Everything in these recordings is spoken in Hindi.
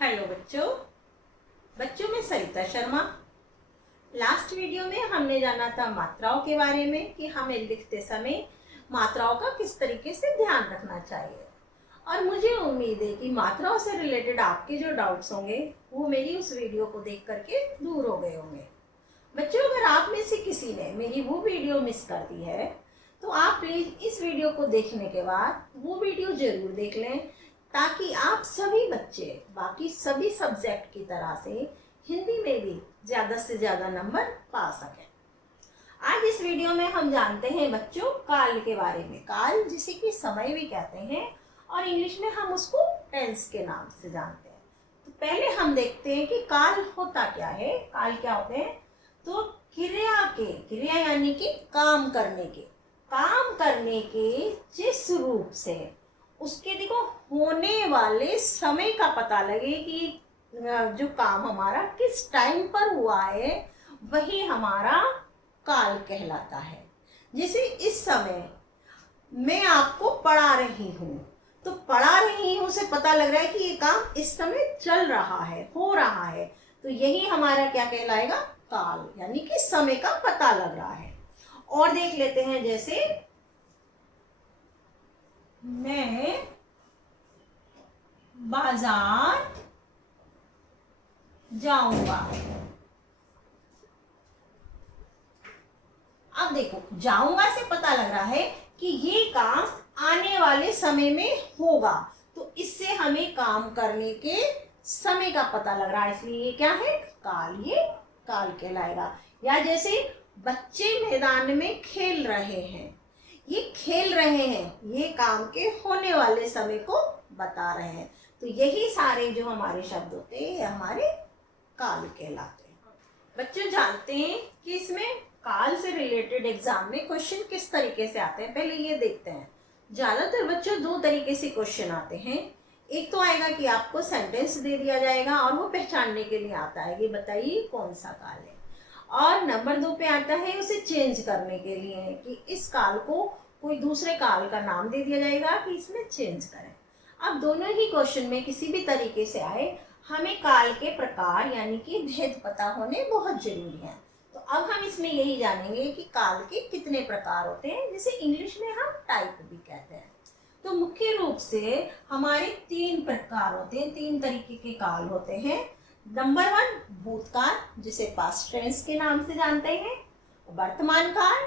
हेलो बच्चों। मैं सरिता शर्मा। लास्ट वीडियो में हमने जाना था मात्राओं के बारे में कि हमें लिखते समय मात्राओं का किस तरीके से ध्यान रखना चाहिए। और मुझे उम्मीद है कि मात्राओं से रिलेटेड आपके जो डाउट्स होंगे वो मेरी उस वीडियो को देख करके दूर हो गए होंगे। बच्चों, अगर आप में से किसी ने मेरी वो वीडियो मिस कर दी है तो आप प्लीज़ इस वीडियो को देखने के बाद वो वीडियो ज़रूर देख लें, ताकि आप सभी बच्चे बाकी सभी सब्जेक्ट की तरह से हिंदी में भी ज़्यादा से ज़्यादा नंबर पा सकें। आज इस वीडियो में हम जानते हैं बच्चों काल के बारे में। काल जिसे कि समय भी कहते हैं और इंग्लिश में हम उसको टेंस के नाम से जानते हैं। तो पहले हम देखते हैं कि काल होता क्या है। काल क्या होते हैं? तो क्रिया यानी कि काम करने के जिस रूप से उसके देखो होने वाले समय का पता लगे कि जो काम हमारा किस टाइम पर हुआ है वही हमारा काल कहलाता है। जैसे इस समय मैं आपको पढ़ा रही हूँ, तो पढ़ा रही हूँ से पता लग रहा है कि ये काम इस समय चल रहा है, हो रहा है, तो यही हमारा क्या कहलाएगा? काल, यानी कि समय का पता लग रहा है। और देख लेते हैं, जैसे मैं बाजार जाऊंगा। अब देखो, जाऊंगा से पता लग रहा है कि ये काम आने वाले समय में होगा, तो इससे हमें काम करने के समय का पता लग रहा है, इसलिए ये क्या है? काल। ये काल कहलाएगा। या जैसे बच्चे मैदान में खेल रहे हैं, ये खेल रहे हैं, ये काम के होने वाले समय को बता रहे हैं। तो यही सारे जो हमारे शब्द होते हैं ये हमारे काल कहलाते हैं। बच्चों, जानते हैं कि इसमें काल से रिलेटेड एग्जाम में क्वेश्चन किस तरीके से आते हैं, पहले ये देखते हैं। ज़्यादातर बच्चों दो तरीके से क्वेश्चन आते हैं। एक तो आएगा कि आपको सेंटेंस दे दिया जाएगा और वो पहचानने के लिए आता है कि बताइए कौन सा काल है। और नंबर 2 पे आता है उसे चेंज करने के लिए कि इस काल को कोई दूसरे काल का नाम दे दिया जाएगा कि इसमें चेंज करें। अब दोनों ही क्वेश्चन में किसी भी तरीके से आए, हमें काल के प्रकार यानी कि भेद पता होने बहुत जरूरी है। तो अब हम इसमें यही जानेंगे कि काल के कितने प्रकार होते हैं, जिसे इंग्लिश में हम टाइप भी कहते हैं। तो मुख्य रूप से हमारे 3 प्रकार होते हैं, 3 तरीके के काल होते हैं। नंबर 1 भूतकाल, जिसे पास्ट टेंस के नाम से जानते हैं। वर्तमान काल,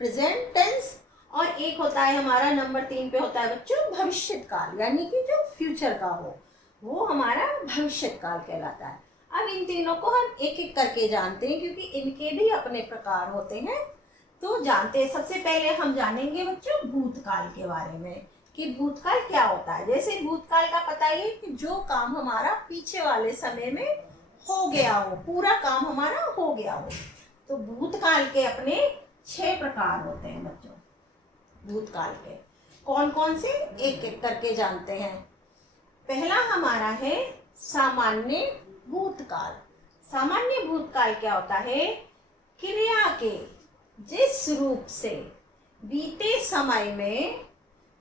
प्रेजेंट टेंस। और एक होता है हमारा नंबर 3 पे होता है बच्चों भविष्यत काल, यानी कि जो फ्यूचर का हो वो हमारा भविष्यत काल कहलाता है। अब इन तीनों को हम एक एक करके जानते हैं क्योंकि इनके भी अपने प्रकार होते हैं। तो जानते हैं, सबसे पहले हम जानेंगे बच्चों भूतकाल के बारे में कि भूतकाल क्या होता है। जैसे भूतकाल का पता ही है कि जो काम हमारा पीछे वाले समय में हो गया हो, पूरा काम हमारा हो गया हो। तो भूतकाल के अपने 6 प्रकार होते हैं बच्चों। भूतकाल के कौन कौन से, एक एक करके जानते हैं। पहला हमारा है सामान्य भूतकाल। सामान्य भूतकाल क्या होता है? क्रिया के जिस रूप से बीते समय में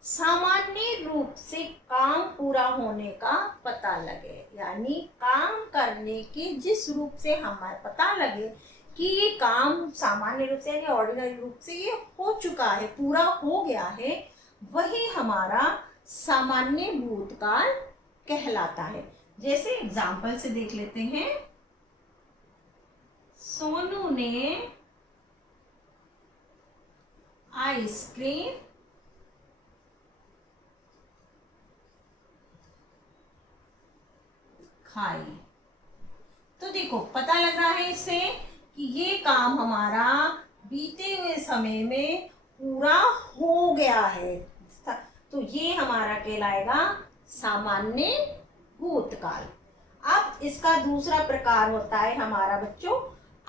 सामान्य रूप से काम पूरा होने का पता लगे, यानी काम करने के जिस रूप से हमें पता लगे कि ये काम सामान्य रूप से यानी ऑर्डिनरी रूप से ये हो चुका है, पूरा हो गया है, वही हमारा सामान्य भूतकाल कहलाता है। जैसे एग्जाम्पल से देख लेते हैं, सोनू ने आइसक्रीम खाई। तो देखो पता लग रहा है इससे कि ये काम हमारा बीते हुए समय में पूरा हो गया है, तो ये हमारा कहलाएगा सामान्य भूतकाल। अब इसका दूसरा प्रकार होता है हमारा बच्चों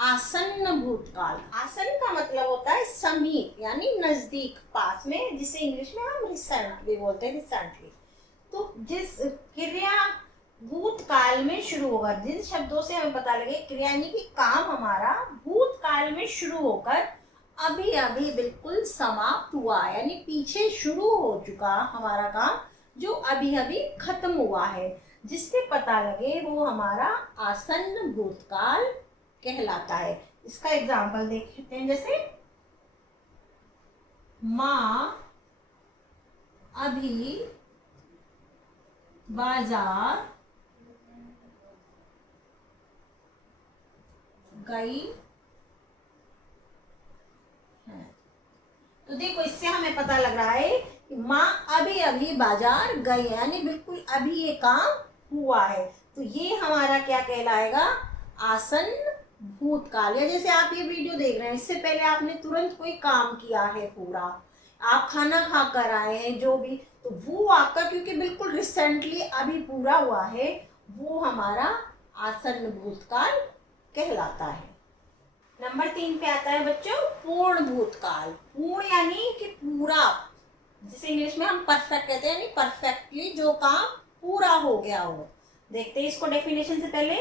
आसन्न भूतकाल। आसन्न का मतलब होता है समीप, यानी नजदीक, पास में, जिसे इंग्लिश में हम रिसेंट भी बोलते हैं, रिसेंटली। तो जिस क्रिया भूतकाल में शुरू होगा, जिन शब्दों से हमें पता लगे क्रिया यानी कि काम हमारा भूतकाल में शुरू होकर अभी अभी बिल्कुल समाप्त हुआ, यानी पीछे शुरू हो चुका हमारा काम जो अभी अभी खत्म हुआ है, जिससे पता लगे वो हमारा आसन्न भूतकाल कहलाता है। इसका एग्जाम्पल देखते हैं, जैसे माँ अभी बाजार गई है। तो देखो इससे हमें पता लग रहा है कि माँ अभी अभी बाजार गई है, यानी बिल्कुल अभी ये काम हुआ है। तो ये हमारा क्या कहलाएगा, आसन्न भूतकाल। या जैसे आप ये वीडियो देख रहे हैं, इससे पहले आपने तुरंत कोई काम किया है, पूरा आप खाना खा कर आए हैं जो भी, तो वो आपका क्योंकि बिल्कुल रिसेंटली अभी पूरा हुआ है, वो हमारा आसन्न भूतकाल कहलाता है। नंबर 3 पे आता है बच्चों पूर्ण भूतकाल। पूर्ण यानी कि पूरा, जिसे इंग्लिश में हम परफेक्ट कहते हैं, यानी परफेक्टली जो काम पूरा हो गया हो। देखते हैं इसको डेफिनेशन से पहले,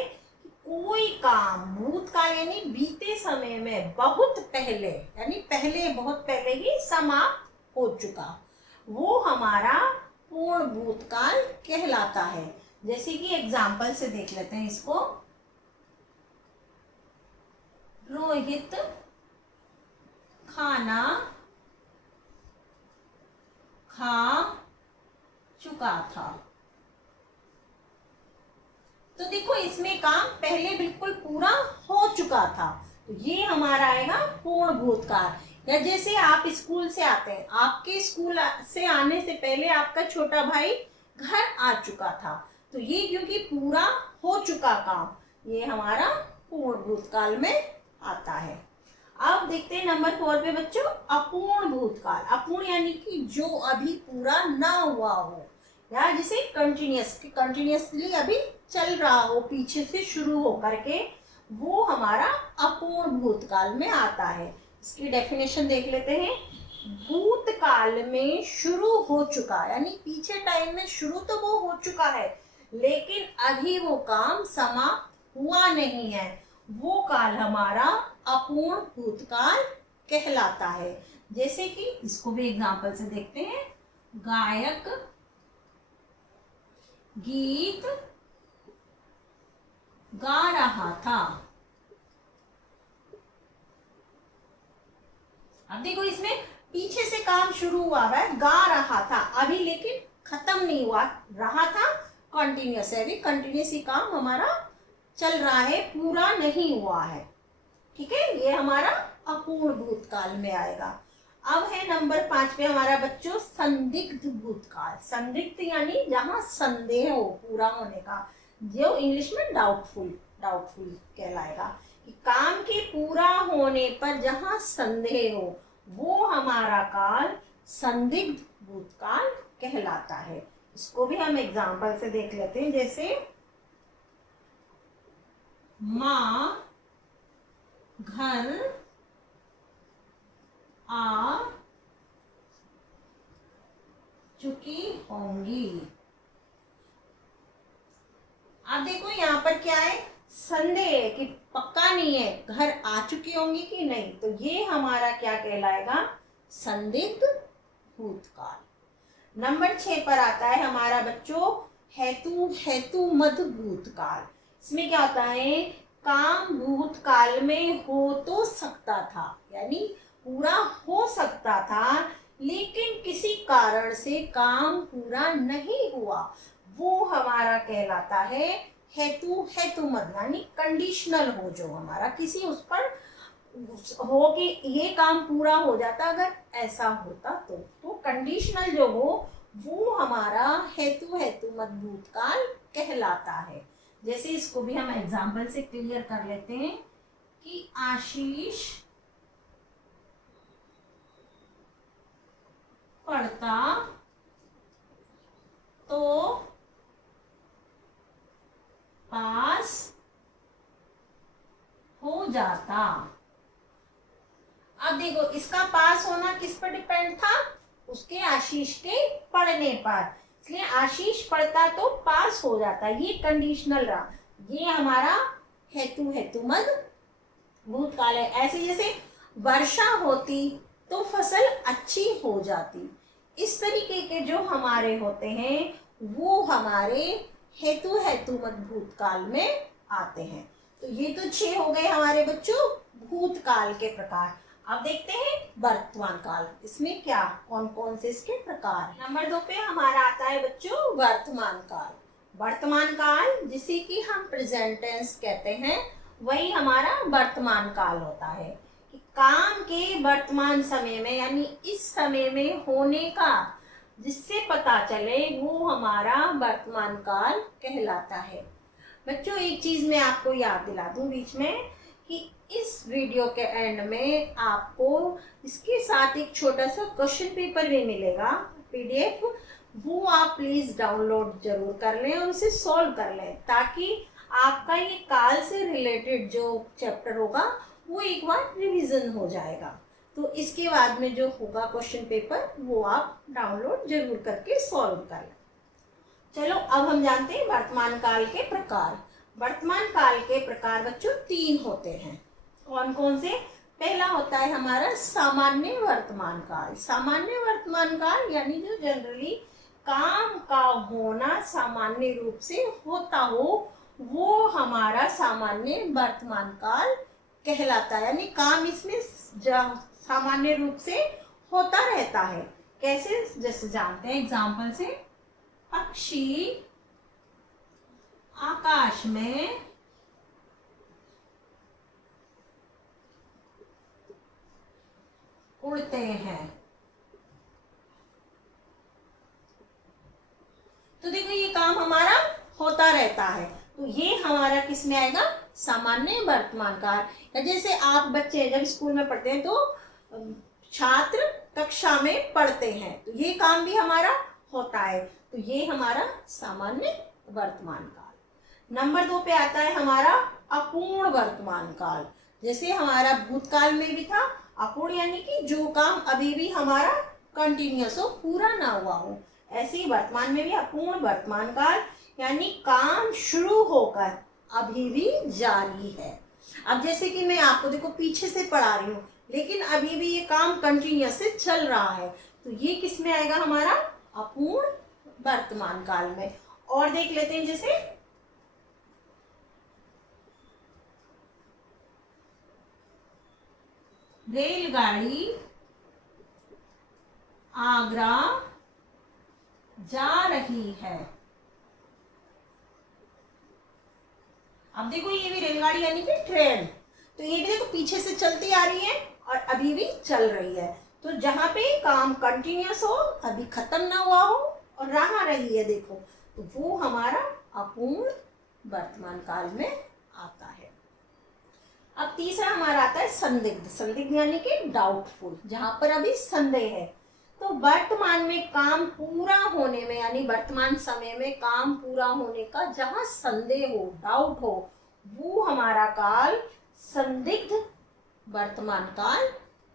कोई काम, भूतकाल यानी बीते समय में बहुत पहले, यानी पहले बहुत पहले ही समाप्त हो चुका, वो हमारा पूर्ण भूतकाल कहलाता है। जैसे कि एग्जाम्पल से देख लेते हैं इसको। रोहित खाना खा चुका था। तो देखो इसमें काम पहले बिल्कुल पूरा हो चुका था, तो ये हमारा आएगा पूर्ण भूतकाल। या जैसे आप स्कूल से आते हैं, आपके स्कूल से आने से पहले आपका छोटा भाई घर आ चुका था, तो ये क्योंकि पूरा हो चुका काम, ये हमारा पूर्ण भूतकाल में आता है। अब देखते हैं नंबर 4 पे बच्चों अपूर्ण भूतकाल। अपूर्ण यानी कि जो अभी पूरा ना हुआ हो, या जिसे कंटिन्यूसली अभी चल रहा हो, पीछे से शुरू हो करके, वो हमारा अपूर्ण भूतकाल में आता है। इसकी डेफिनेशन देख लेते हैं। भूतकाल में शुरू हो चुका, यानी पीछे टाइम में शुरू तो वो हो चुका है, लेकिन अभी वो काम समाप्त हुआ नहीं है, वो काल हमारा अपूर्ण भूतकाल कहलाता है। जैसे कि इसको भी एग्जांपल से देखते हैं। गायक गीत गा रहा था। अब देखो इसमें पीछे से काम शुरू हुआ है, गा रहा था अभी, लेकिन खत्म नहीं हुआ, रहा था कंटिन्यूस है, अभी कंटिन्यूस ही काम हमारा चल रहा है, पूरा नहीं हुआ है। ठीक है, ये हमारा अपूर्ण भूतकाल में आएगा। अब है नंबर 5 पे हमारा बच्चों संदिग्ध भूतकाल। संदिग्ध यानी जहां संदेह हो पूरा होने का, जो इंग्लिश में डाउटफुल कहलाएगा, कि काम के पूरा होने पर जहां संदेह हो, वो हमारा काल संदिग्ध भूतकाल कहलाता है। इसको भी हम एग्जाम्पल से देख लेते हैं। जैसे माँ घर आ चुकी होंगी। अब देखो यहाँ पर क्या है, संदेह कि पक्का नहीं है घर आ चुकी होंगी कि नहीं, तो ये हमारा क्या कहलाएगा, संदिग्ध भूतकाल। नंबर 6 पर आता है हमारा बच्चों हेतु मध भूतकाल। इसमें क्या होता है, काम भूतकाल में हो तो सकता था, यानी पूरा हो सकता था, लेकिन किसी कारण से काम पूरा नहीं हुआ, वो हमारा कहलाता है हेतुमत, यानी कंडीशनल हो, जो हमारा किसी उस पर हो कि ये काम पूरा हो जाता अगर ऐसा होता तो कंडीशनल जो हो, वो हमारा हेतुमत भूतकाल कहलाता है। जैसे इसको भी हम एग्जाम्पल से क्लियर कर लेते हैं कि आशीष पढ़ता तो पास हो जाता। अब देखो इसका पास होना किस पर डिपेंड था, उसके आशीष के पढ़ने पर, इसलिए आशीष पढ़ता तो पास हो जाता, ये कंडीशनल रहा, ये हमारा हेतुमत भूतकाल है। ऐसे जैसे वर्षा होती तो फसल अच्छी हो जाती, इस तरीके के जो हमारे होते हैं वो हमारे हेतु हेतु मत भूतकाल में आते हैं। तो ये तो 6 हो गए हमारे बच्चों भूतकाल के प्रकार। अब देखते हैं वर्तमान काल, इसमें क्या कौन कौन से इसके प्रकार हैं। नंबर 2 पे हमारा आता है बच्चों वर्तमान काल। वर्तमान काल जिसे कि हम प्रेजेंट टेंस कहते हैं, वही हमारा वर्तमान काल होता है कि काम के वर्तमान समय में यानी इस समय में होने का जिससे पता चले वो हमारा वर्तमान काल कहलाता है। बच्चों एक चीज मैं आपको याद दिला दूं बीच में कि इस वीडियो के एंड में आपको इसके साथ एक छोटा सा क्वेश्चन पेपर भी मिलेगा पीडीएफ, वो आप प्लीज डाउनलोड जरूर कर लें और उसे सॉल्व कर लें ताकि आपका ये काल से रिलेटेड जो चैप्टर होगा वो एक बार रिवीजन हो जाएगा। तो इसके बाद में जो होगा क्वेश्चन पेपर वो आप डाउनलोड जरूर करके सॉल्व कर लें। चलो अब हम जानते हैं वर्तमान काल के प्रकार। वर्तमान काल के प्रकार बच्चों 3 होते हैं। कौन कौन से? पहला होता है हमारा सामान्य वर्तमान काल। सामान्य वर्तमान काल यानी जो जनरली काम का होना सामान्य रूप से होता हो वो हमारा सामान्य वर्तमान काल कहलाता है, यानी काम इसमें सामान्य रूप से होता रहता है। कैसे? जैसे जानते हैं एग्जाम्पल से, पक्षी आकाश में उड़ते हैं। तो देखो ये काम हमारा होता रहता है, तो ये हमारा किस में आएगा? सामान्य वर्तमान काल। या जैसे आप बच्चे जब स्कूल में पढ़ते हैं तो छात्र कक्षा में पढ़ते हैं, तो ये काम भी हमारा होता है, तो ये हमारा सामान्य वर्तमान काल। नंबर 2 पे आता है हमारा अपूर्ण वर्तमान काल। जैसे हमारा भूतकाल में भी था अपूर्ण, यानी कि जो काम अभी भी हमारा कंटिन्यूअस हो, पूरा ना हुआ हो, ऐसे ही वर्तमान में भी अपूर्ण वर्तमान काल यानी काम शुरू होकर अभी भी जारी है। अब जैसे कि मैं आपको देखो पीछे से पढ़ा रही हूँ लेकिन अभी भी ये काम कंटिन्यूअस से चल रहा है, तो ये किस में आएगा? हमारा अपूर्ण वर्तमान काल में। और देख लेते हैं जैसे रेलगाड़ी आगरा जा रही है। अब देखो ये भी रेलगाड़ी यानी कि ट्रेन, तो ये भी देखो पीछे से चलती आ रही है और अभी भी चल रही है। तो जहां पे काम कंटिन्यूअस हो, अभी खत्म ना हुआ हो और रहा रही है देखो, तो वो हमारा अपूर्ण वर्तमान काल में आता है। अब तीसरा हमारा आता है संदिग्ध। संदिग्ध यानी कि डाउटफुल, जहां पर अभी संदेह है। तो वर्तमान में काम पूरा होने में यानी वर्तमान समय में काम पूरा होने का जहां संदेह हो, डाउट हो, वो हमारा काल संदिग्ध वर्तमान काल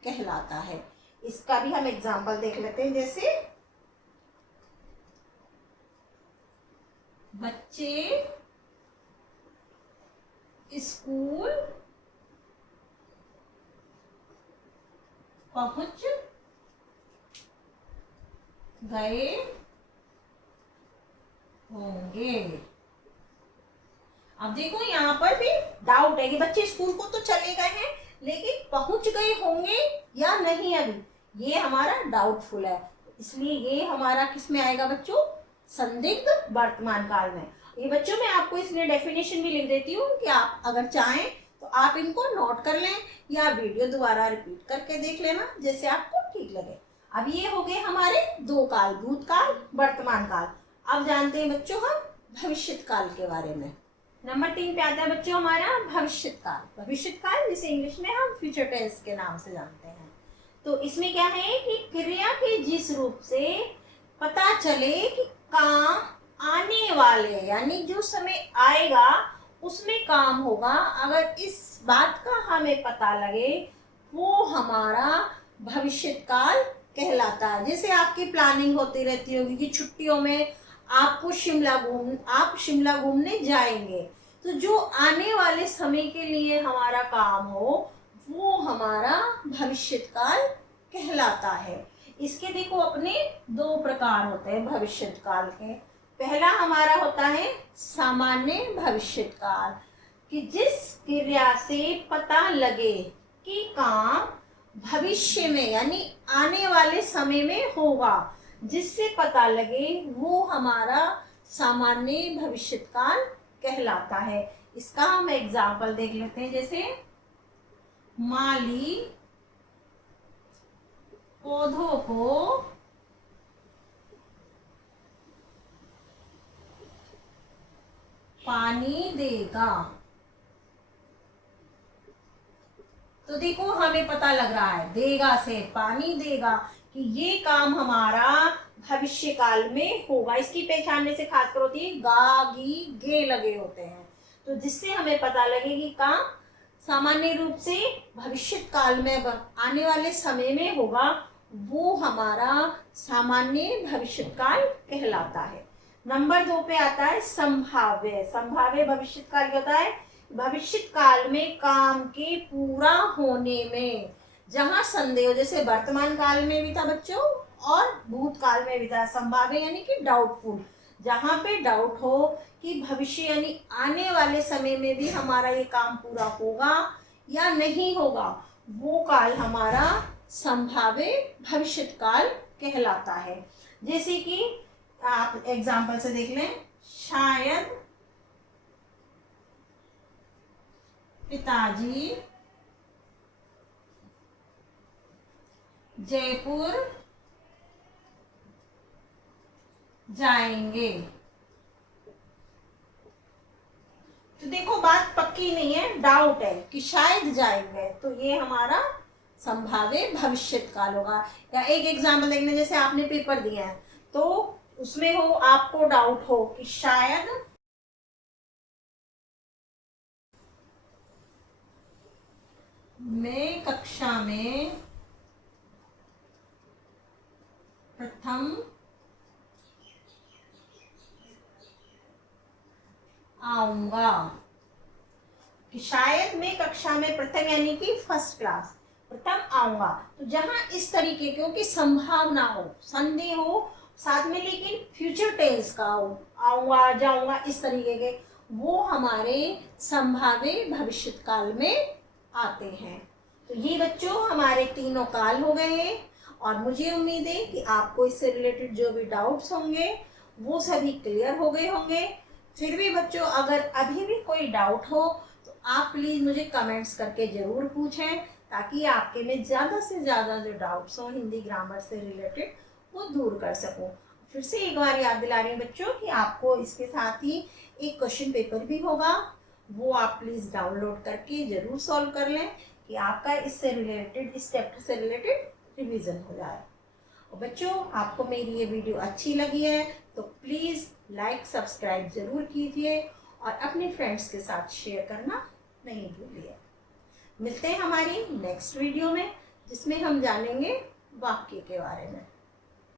कहलाता है। इसका भी हम एग्जाम्पल देख लेते हैं। जैसे बच्चे स्कूल पहुंच गए होंगे। अब देखो यहाँ पर भी डाउट है कि बच्चे स्कूल को तो चले गए हैं लेकिन पहुंच गए होंगे या नहीं अभी, ये हमारा डाउटफुल है, इसलिए ये हमारा किस में आएगा बच्चों? संदिग्ध वर्तमान काल में। ये बच्चों मैं आपको इसमें डेफिनेशन भी लिख देती हूँ कि आप अगर चाहें तो आप इनको नोट कर लें या वीडियो दोबारा रिपीट करके देख लेना जैसे आपको ठीक लगे। अब ये हो गए हमारे 2 काल, भूतकाल वर्तमान काल। अब जानते हैं बच्चों हम भविष्यत काल के बारे में। नंबर 3 पे आता है बच्चों हमारा भविष्यत काल। भविष्यत काल जिसे इंग्लिश में हम फ्यूचर टेंस के नाम से जानते हैं। तो इसमें क्या है कि क्रिया के जिस रूप से पता चले कि काम आने वाले यानी जो समय आएगा उसमें काम होगा, अगर इस बात का हमें पता लगे वो हमारा भविष्यत काल कहलाता है। जैसे आपकी प्लानिंग होती रहती होगी कि छुट्टियों में आप शिमला घूमने जाएंगे, तो जो आने वाले समय के लिए हमारा काम हो वो हमारा भविष्यत काल कहलाता है। इसके देखो अपने 2 प्रकार होते हैं भविष्यत काल के। पहला हमारा होता है सामान्य भविष्यकाल, कि जिस क्रिया से पता लगे कि काम भविष्य में यानी आने वाले समय में होगा, जिससे पता लगे वो हमारा सामान्य भविष्यकाल कहलाता है। इसका हम एग्जाम्पल देख लेते हैं। जैसे माली पौधों को पानी देगा। तो देखो हमें पता लग रहा है देगा से पानी देगा कि ये काम हमारा भविष्य काल में होगा। इसकी पहचान में से खासकर होती है गा गी गे लगे होते हैं, तो जिससे हमें पता लगे कि काम सामान्य रूप से भविष्य काल में आने वाले समय में होगा, वो हमारा सामान्य भविष्य काल कहलाता है। नंबर 2 पे आता है संभाव्य। संभाव्य भविष्य काल क्या होता है? भविष्य काल में काम के पूरा होने में जहां संदेह हो, जैसे वर्तमान काल में भी था बच्चों और भूतकाल में भी था। संभाव्य यानी कि डाउटफुल, जहां पे डाउट हो कि भविष्य यानी आने वाले समय में भी हमारा ये काम पूरा होगा या नहीं होगा, वो काल हमारा संभाव्य भविष्य काल कहलाता है। जैसे कि आप एग्जाम्पल से देख लें, शायद पिताजी जयपुर जाएंगे। तो देखो बात पक्की नहीं है, डाउट है कि शायद जाएंगे, तो ये हमारा संभाव्य भविष्य काल होगा। या एक एग्जाम्पल देखने, जैसे आपने पेपर दिया है तो उसमें हो आपको डाउट हो कि शायद मैं कक्षा में प्रथम आऊंगा, कि शायद मैं कक्षा में प्रथम यानी कि फर्स्ट क्लास प्रथम आऊंगा। तो जहां इस तरीके के हो कि संभावना हो, संदेह हो साथ में, लेकिन फ्यूचर टेंस का हो, आऊंगा जाऊंगा इस तरीके के, वो हमारे संभाव्य भविष्य काल में आते हैं। तो ये बच्चों हमारे तीनों काल हो गए हैं, और मुझे उम्मीद है कि आपको इससे रिलेटेड जो भी डाउट्स होंगे वो सभी क्लियर हो गए होंगे। फिर भी बच्चों अगर अभी भी कोई डाउट हो तो आप प्लीज़ मुझे कमेंट्स करके ज़रूर पूछें, ताकि आपके में ज़्यादा से ज़्यादा जो डाउट्स हों हिंदी ग्रामर से रिलेटेड वो दूर कर सकूं। फिर से एक बार याद दिला रही हूँ बच्चों कि आपको इसके साथ ही एक क्वेश्चन पेपर भी होगा, वो आप प्लीज़ डाउनलोड करके ज़रूर सॉल्व कर लें, कि आपका इससे रिलेटेड, इस चैप्टर से रिलेटेड रिवीजन हो जाए। और बच्चों आपको मेरी ये वीडियो अच्छी लगी है तो प्लीज़ लाइक सब्सक्राइब ज़रूर कीजिए, और अपने फ्रेंड्स के साथ शेयर करना नहीं भूलिए। मिलते हैं हमारी नेक्स्ट वीडियो में, जिसमें हम जानेंगे वाक्य के बारे में।